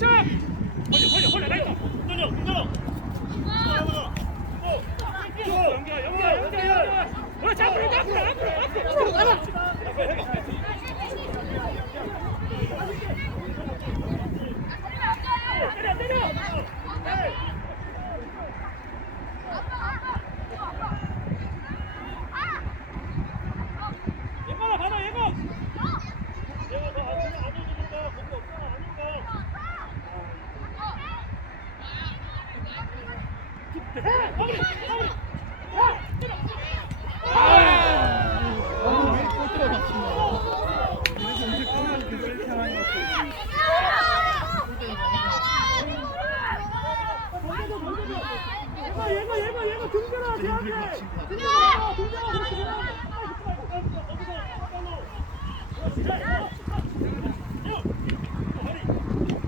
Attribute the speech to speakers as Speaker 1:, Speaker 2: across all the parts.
Speaker 1: 연결, 우태 침착. 벌려, 벌려, 벌려, 라이터. 흔들려, 흔들려. 연결, 연결, 연결, 연결. 그렇지, 앞으로, 앞으로, 앞으로, 앞으로, 앞으로 나가. 때려, 때려. 얘가 받아, 얘가. 얘가 더 안, 안 해주니까 거기 없잖아, 아닌가. 해, 마무리, 마무리. 해, 때려. 얘가, 얘가, 얘가, 얘가 등져라, 쟤한테. 등져라, 등져라, 그렇지, 그냥.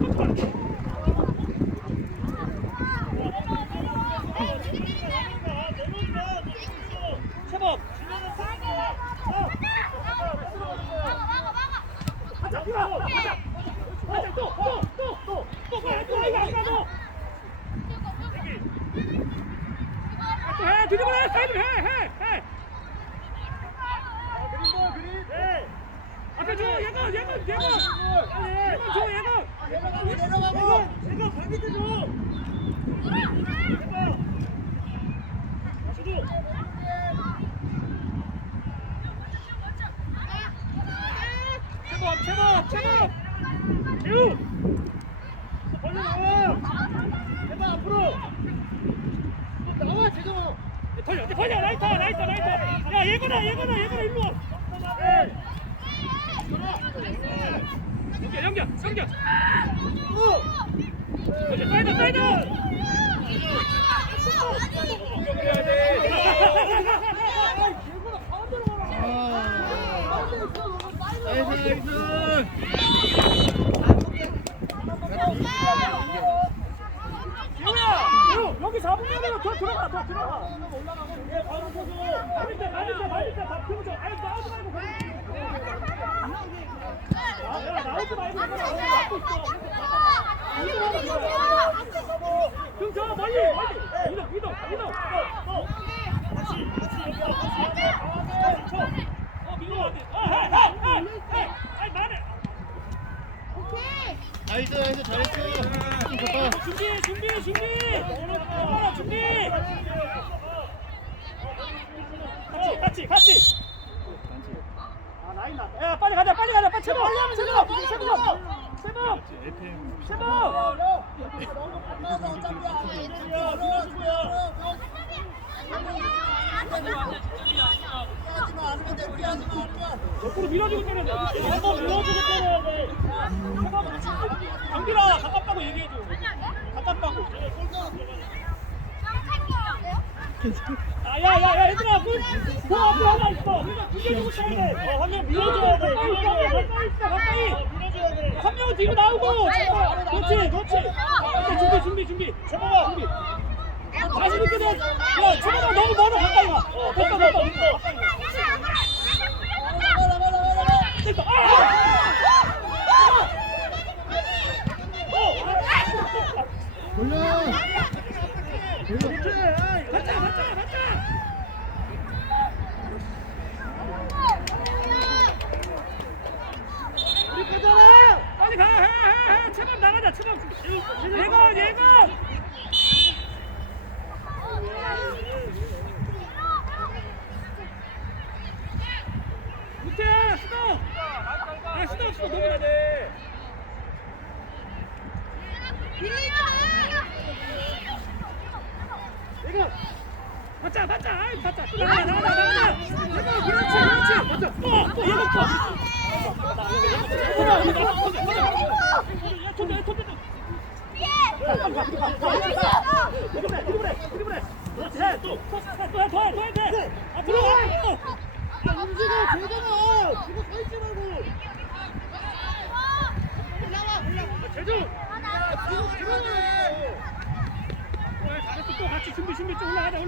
Speaker 1: 거기서, 거기서. 셔법. 가자, 가자, 가자. 가자, 또, 또, 또, 또, 또 가, 또 아이가 안 가도. 또 해, 드리블 해, 사이드 해, 해, 해. 그린 그린. 네. 앞에 줘, 얘가, 얘가, 얘가. 얘가 줘, 얘가. 얘가, 얘가, 얘가 발 밑에 줘. 얘가. 주도. 제법, 제법, 제법. 재우. 벌려 나와. 제발 앞으로.
Speaker 2: 나와 지금
Speaker 1: 야, 벌려, 야, 벌려, 라이터, 라이터, 라이터. 야, 얘거나, 얘거나, 얘거나, 일로 와. 연결, 연결, 연결. 연결, 사이드, 사이드. 연결해야 돼.
Speaker 2: 나이스
Speaker 1: 지우야, 여기 잡으면 더 들어가, 더 들어가. 얘 바로 서서 발 밑에, 발 밑에, 발 밑에 다 피우죠. 아니 나오지 말고. 거기. 아, 야, 나오지 말고 그냥 잡고 있어. 등 저, 멀리, 멀리. 이동, 이동, 이동. 어, 어. 어, 민호 어디? 어, 해, 해, 해, 해. 아니, 나네.
Speaker 2: 나이스 나이스 잘했어
Speaker 1: 준비, 준비, 준비. 어, 준비. 같이, 같이. 옆으로 밀어주고 때려야 돼. 한번 밀어주고 때려야 돼. 경기라 가깝다고 얘기해줘. 가깝다고. 아, 야, 야, 야, 얘들아, 그, 그 앞에 하나 있어. 두개 주고 쳐야 돼. 어, 한명 밀어줘야 돼. 가까이 가까이 가까이. 밀어줘야 돼. 한 명은 뒤로 나오고. 그렇지, 그렇지. 준비, 준비, 준비. 최범아, 준비. 다시 돼. 야, 최범아, 너무 멀어, 가까이 와. 어, 됐다, 됐다, 됐다. 가까이. 아! 어!
Speaker 2: 돌려. 돌려.
Speaker 1: 가자, 가자, 가자. 우리 가잖아. 빨리 가, 해, 해, 해. 체감 나가자, 얘가, 얘가. 밑에 수도. 아, 수도, 수도 너무 나네. 얘가. 받자, 받자, 아이, 받자. 나가, 나가, 나가. 그렇지, 그렇지. 받자. 또, 또 얘가 또.
Speaker 2: 움직여 제대로. 그거 서 있지 말고.
Speaker 1: 제주! 잘했어 또 같이 준비 준비 좀 올라가자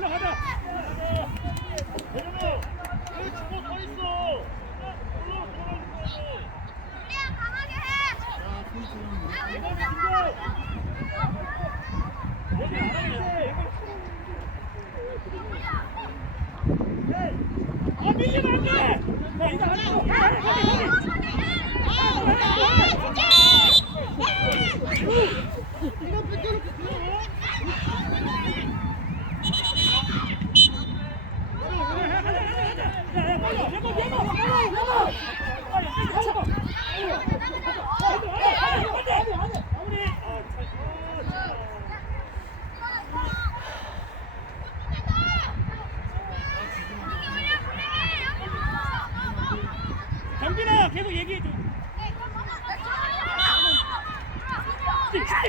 Speaker 1: 도 가야 돼 가야 돼
Speaker 2: 이거 뺏겨놓고 들어.
Speaker 1: 경빈아 계속 얘기해줘 침착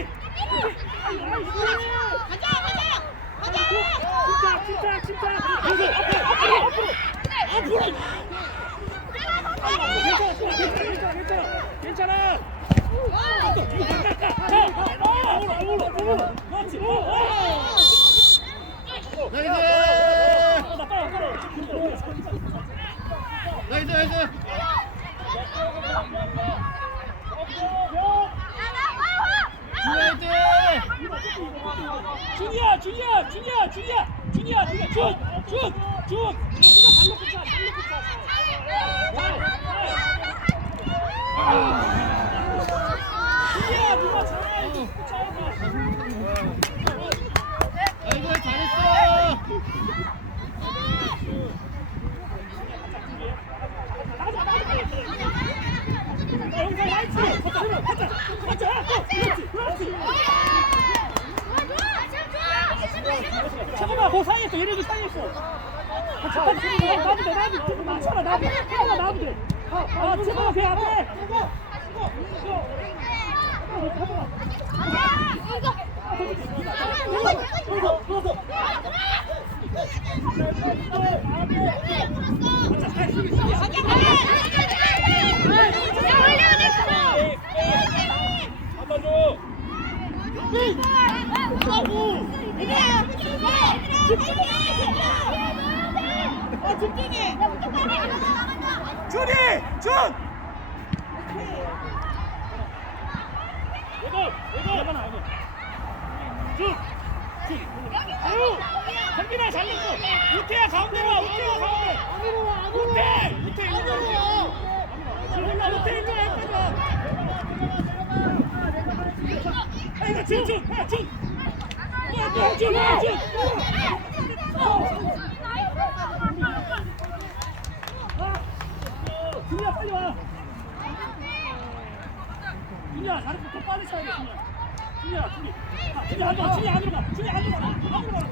Speaker 1: 침착 침착 계속 앞으로 앞으로 앞으로 괜찮아 괜찮아 괜찮아 괜찮아 자 앞으로 앞으로 앞으로 그렇지
Speaker 2: 나이스.
Speaker 1: 나 빨리 빨리
Speaker 2: 나이스 나이스. 나이스.
Speaker 1: 준이야, 준이야, 준이야, 준이야, 준이야, 준이야, 준, 준, 준. 준아 발 놓고 차, 발 놓고 차. 준이야, 누가 잘해?
Speaker 2: 나이스 잘했어.
Speaker 1: 나가자, 나가자. 야, 여기서 라이트. 가자, 가자, 가자. 어, 그렇지, 그렇지. 잠깐만, 그 사이에 있어. 얘네들 사이에 있어. 아, 잠깐, 잠깐, 나도 돼, 나도. 조금 맞춰라, 나도. 잠깐만, 나도 돼. 아, 아, 잠깐만, 배 앞에. 한번 줘. 준이! 준! 이거, 이거. 이건 아니야. 준! 준! 준! 현빈아 잘 넣고. 우태야 가운데로 와, 우태야 가운데. 우태! 우태 일로 와. 준 일로 와, 우태 일로 와, 이거 준, 준! 아, 준! 준! 준이야 빨리 와. 준이야 잘했어 더 빨리 차야 돼 준이야. 준이야, 준이. 준이 안 들어, 준이 안 들어가. 준이 안 들어가. 안 들어가.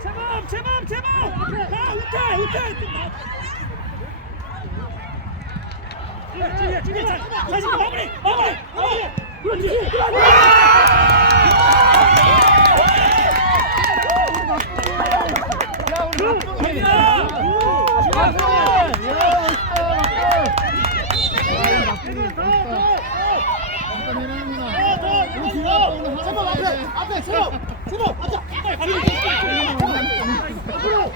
Speaker 1: 제발, 제발, 제발. 나 우태, 우태. 준이야, 준이야, 준이야. 다시 마무리, 마무리, 마무리. 그렇지. 그렇지. 제법 앞에 앞에 제법 제법 가자 앞으로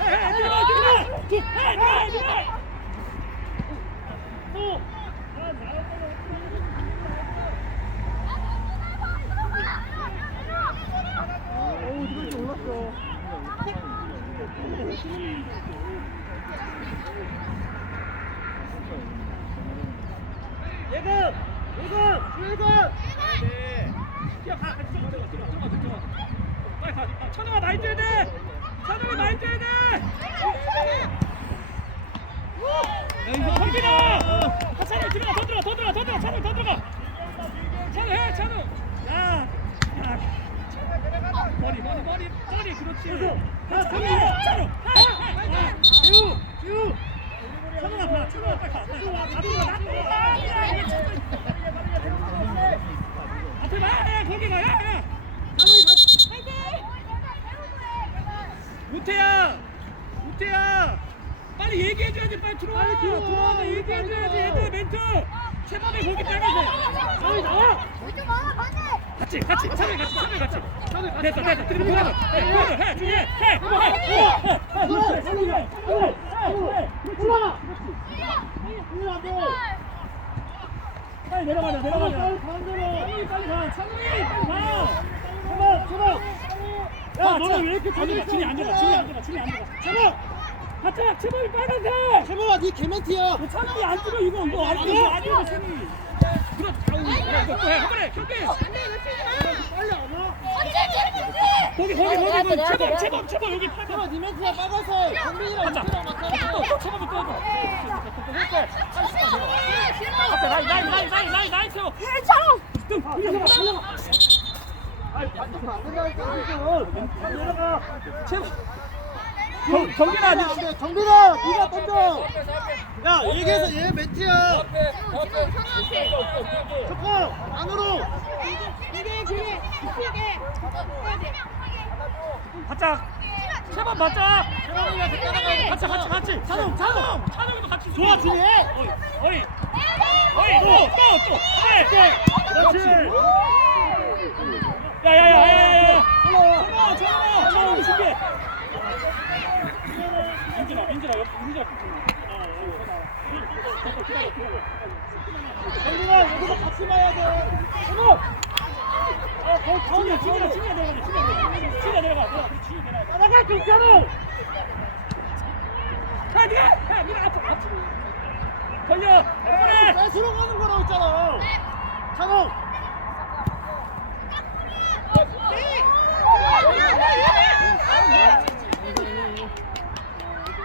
Speaker 1: 예금 예금 예금 뛰어가 같이 뛰어 뛰어 뛰어 뛰어 뛰어 빨리 가 찬우가 많이 뛰어야 돼 찬우가 많이 뛰어야 돼 성빈아 찬우 들어가 더 들어가 더 들어가 더 들어가 찬우 더 들어가 찬우 해 찬우 야 야. 머리 머리 머리 머리 그렇지 야 찬우 찬우 지우 지우 찬우가 가 찬우가 빨리 가와앞 야, 거기 야. 우태야, 우태야, 빨리 얘기해 줘야지, 빨리 들어와, 들어와, 얘기해 줘야지, 얘들 멘트. 최범이 거기 빨간색. 빨리 나와. 같이, 같이, 차를 같이, 차를 같이. 됐어, 됐어, 드리블 들어가. 해, 해, 해, 준이 해, 해, 해, 해, 해, 해, 해, 올라 가. 빨리 내려가자, 내려가자. 찬웅이 빨리 가, 찬웅이 빨리 가. 제발, 제발. 야, 너는 왜 이렇게 준이 준이 안 들어가, 준이 안 들어가, 준이 안 들어가. 제발. 하트야, 제발 빨간색.
Speaker 3: 세모가 네 개멘트야.
Speaker 1: 너 찬웅이 안 들어 이거, 이거 안 들어, 안 들어, 준이. 그렇지, 아우, 그래, 번에, 경기.
Speaker 3: 빨리 안 와.
Speaker 1: 거기, 거기, 거기, 거기, 제법, 제법, 제법 여기
Speaker 3: 세모
Speaker 1: 팔번.
Speaker 3: 네 멘트야 빨간색. 경빈이랑
Speaker 1: 가자.
Speaker 3: 우태랑 맞잖아.
Speaker 1: 또, 또 제법이 또 해봐. 앞에 라인, 라인, 라인, 라인, 라인, 라인 세워. 등, 그냥 내려가.
Speaker 3: 안 된다니까 지금.
Speaker 1: 내려가. 제법. 경, 경빈아, 안니
Speaker 3: 돼. 경빈아, 네가 던져. 야, 얘기해서 얘 멘트야. 초코 안으로.
Speaker 1: 바짝 세번 바짝 세번이가 같이 같이 같이 찬웅 찬웅 찬웅이도 같이
Speaker 3: 좋아, 준이.
Speaker 1: 어이 어이 어이 또또또 네 그렇지 야야야야야. 잠깐만 잠깐만 찬웅이 준비해 민준아 민준아 옆 민준아
Speaker 3: 경빈아, 여기서 같이 봐야 돼.
Speaker 1: 찬웅 어 거기 준이야 준이야 준이야 내려가 내려가 준이야 내려가 내려가 준이 내려가 나가 괜찮아 야 니가 야 니가 앞으로 앞으로 걸려 그래
Speaker 3: 뺏으러 가는 거라고 했잖아. 찬호.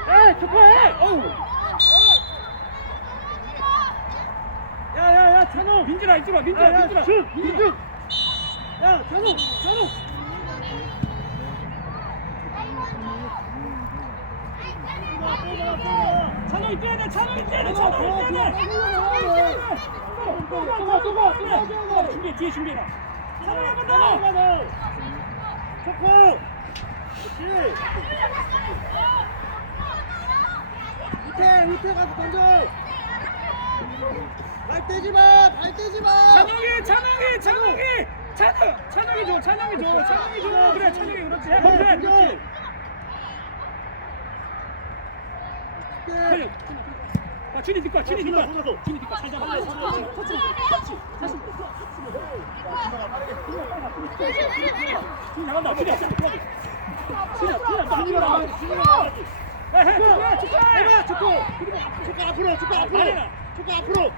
Speaker 1: 에 축하해 어우 야야야 찬호 민준아 이쪽으로 와, 민준아 민준아. 준 민준. 야 찬호 찬호 찬호이 뛰어야 돼 찬호이 뛰어야 돼. 찬호이 뛰어야 돼 준비해 뒤에 준비해라 찬호이 한번 더.
Speaker 3: 초코. 그렇지. 밑에 밑에 가서 던져. 발 떼지 마. 발 떼지 마.
Speaker 1: 찬홍이 찬홍이 찬홍이 찬홍 찬홍이 줘 찬홍이 줘 찬홍이 줘 그래 찬홍이 그렇지 해 그래 그렇지 아 준이 뒷거 준이 뒷거 준이 뒷거 잘 잡아 터치 터치 터치 다시 준이 나간다 준이 준이 준이 준이 나가 해해 축하해
Speaker 3: 초코. 초코 앞으로. 초코 앞으로.
Speaker 1: 말해라.
Speaker 3: 초코 앞으로.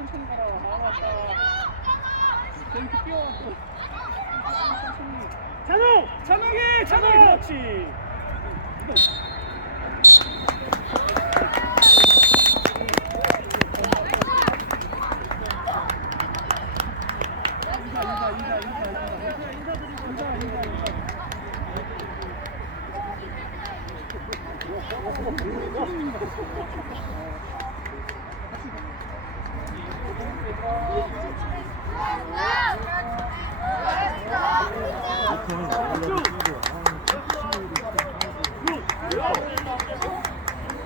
Speaker 1: 천천히 가라 아 맞다 저기 뛰어갖고 찬우! 찬욱이! 찬욱이! 그렇지!